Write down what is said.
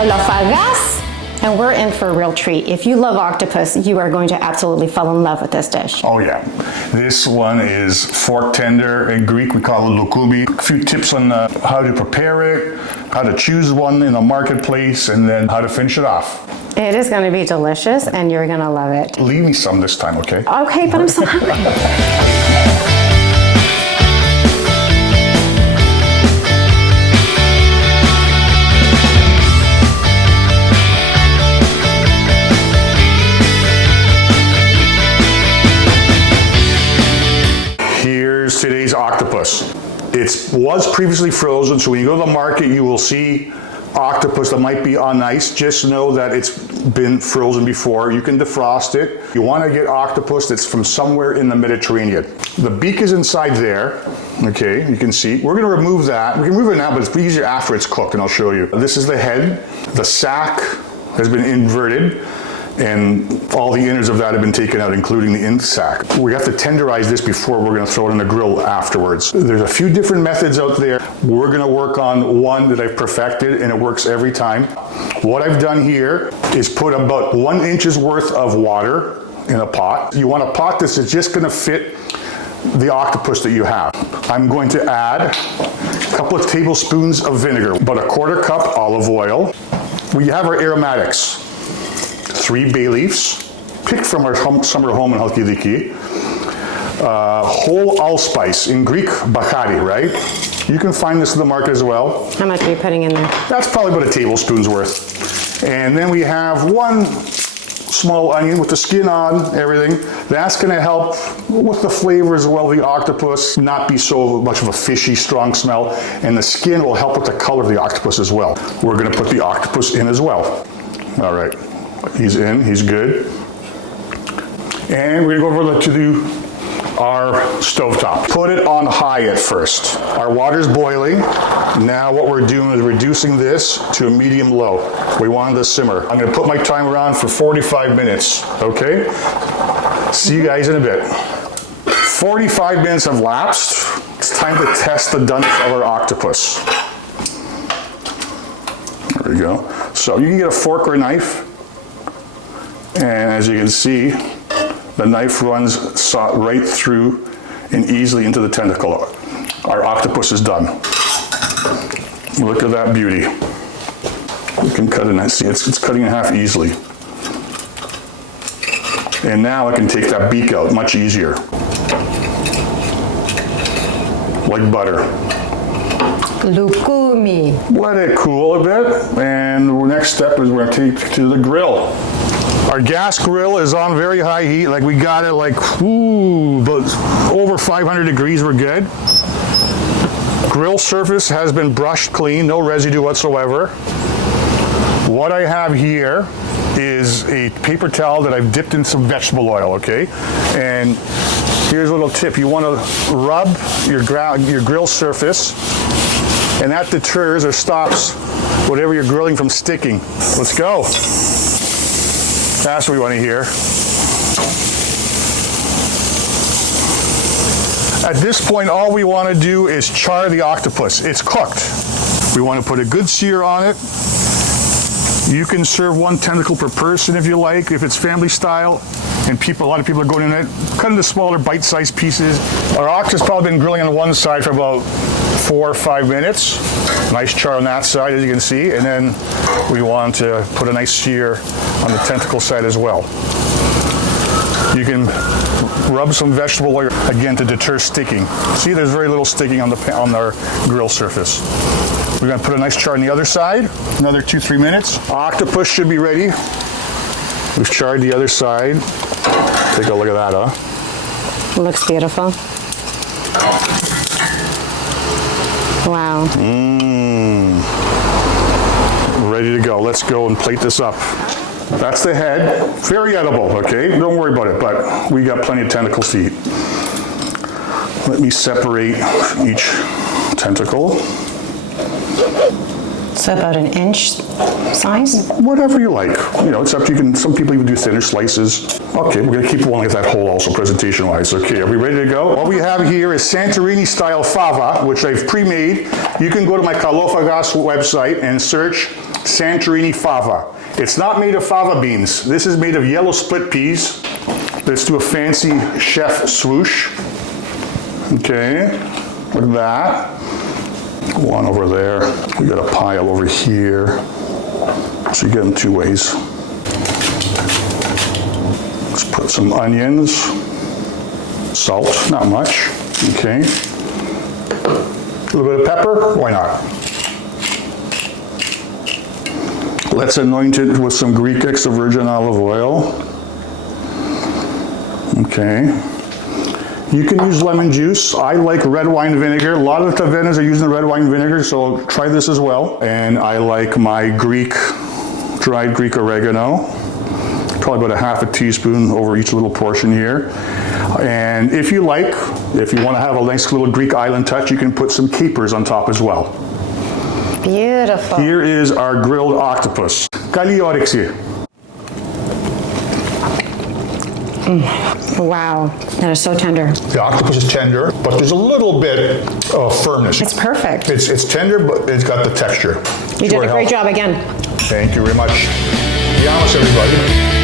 kalofagas. And we're in for a real treat. If you love octopus, you are going to absolutely fall in love with this dish. Oh yeah. This one is fork tender. In Greek, we call it lukumi. A few tips on how to prepare it, how to choose one in the marketplace, and then how to finish it off. It is going to be delicious, and you're going to love it. Leave me some this time, okay? Okay, but I'm so hungry. Today's octopus. It was previously frozen, so when you go to the market, you will see octopus that might be on ice. Just know that it's been frozen before. You can defrost it. You want to get octopus that's from somewhere in the Mediterranean. The beak is inside there. Okay, you can see. We're going to remove that. We can remove it now, but it's easier after it's cooked, and I'll show you. This is the head. The sac has been inverted, and all the innards of that have been taken out, including the in sac. We have to tenderize this before we're going to throw it in the grill afterwards. There's a few different methods out there. We're going to work on one that I've perfected, and it works every time. What I've done here is put about 1 inch's worth of water in a pot. You want a pot that's just going to fit the octopus that you have. I'm going to add a couple of tablespoons of vinegar, about a 1/4 cup olive oil. We have our aromatics. 3 bay leaves, picked from our summer home in Halkidiki. Whole allspice, in Greek, bakari, right? You can find this in the market as well. How much are you putting in there? That's probably about a tablespoon's worth. And then we have 1 small onion with the skin on, everything. That's going to help with the flavor as well, the octopus, not be so much of a fishy, strong smell. And the skin will help with the color of the octopus as well. We're going to put the octopus in as well. All right. He's in, he's good. And we're gonna go over to our stovetop. Put it on high at first. Our water's boiling. Now what we're doing is reducing this to a medium low. We want it to simmer. I'm gonna put my timer on for 45 minutes, okay? See you guys in a bit. 45 minutes have lapsed. It's time to test the doneness of our octopus. There we go. So you can get a fork or a knife. And as you can see, the knife runs right through and easily into the tentacle. Our octopus is done. Look at that beauty. You can cut it in, see it's cutting in half easily. And now I can take that beak out much easier. Like butter. Lukumi. Let it cool a bit, and the next step is we're going to take to the grill. Our gas grill is on very high heat, like we got it like, but over 500 degrees, we're good. Grill surface has been brushed clean, no residue whatsoever. What I have here is a paper towel that I've dipped in some vegetable oil, okay? And here's a little tip. You want to rub your grill surface, and that deters or stops whatever you're grilling from sticking. Let's go. That's what we want to hear. At this point, all we want to do is char the octopus. It's cooked. We want to put a good sear on it. You can serve 1 tentacle per person if you like, if it's family style. And a lot of people are going in it. Cut into smaller bite-sized pieces. Our octopus has probably been grilling on one side for about 4 or 5 minutes. Nice char on that side, as you can see. And then we want to put a nice sear on the tentacle side as well. You can rub some vegetable oil again to deter sticking. See, there's very little sticking on our grill surface. We're going to put a nice char on the other side. Another 2-3 minutes. Octopus should be ready. We've charred the other side. Take a look at that, huh? Looks beautiful. Wow. Ready to go. Let's go and plate this up. That's the head. Very edible, okay? Don't worry about it, but we got plenty of tentacles to eat. Let me separate each tentacle. So about 1 inch size? Whatever you like. You know, it's up to you. Some people even do thinner slices. Okay, we're gonna keep one like that whole also, presentation-wise. Okay, are we ready to go? What we have here is Santorini-style fava, which I've pre-made. You can go to my Kalofagas website and search Santorini fava. It's not made of fava beans. This is made of yellow split peas. Let's do a fancy chef swoosh. Okay, look at that. One over there. We got a pile over here. So you get in two ways. Let's put some onions. Salt, not much. Okay. A little bit of pepper, why not? Let's anoint it with some Greek extra virgin olive oil. Okay. You can use lemon juice. I like red wine vinegar. A lot of the tavernas are using the red wine vinegar, so try this as well. And I like my dried Greek oregano. Probably about a half a teaspoon over each little portion here. And if you want to have a nice little Greek island touch, you can put some capers on top as well. Beautiful. Here is our grilled octopus. Καλή όρεξη. Wow, that is so tender. The octopus is tender, but there's a little bit of firmness. It's perfect. It's tender, but it's got the texture. You did a great job again. Thank you very much. Be honest, everybody.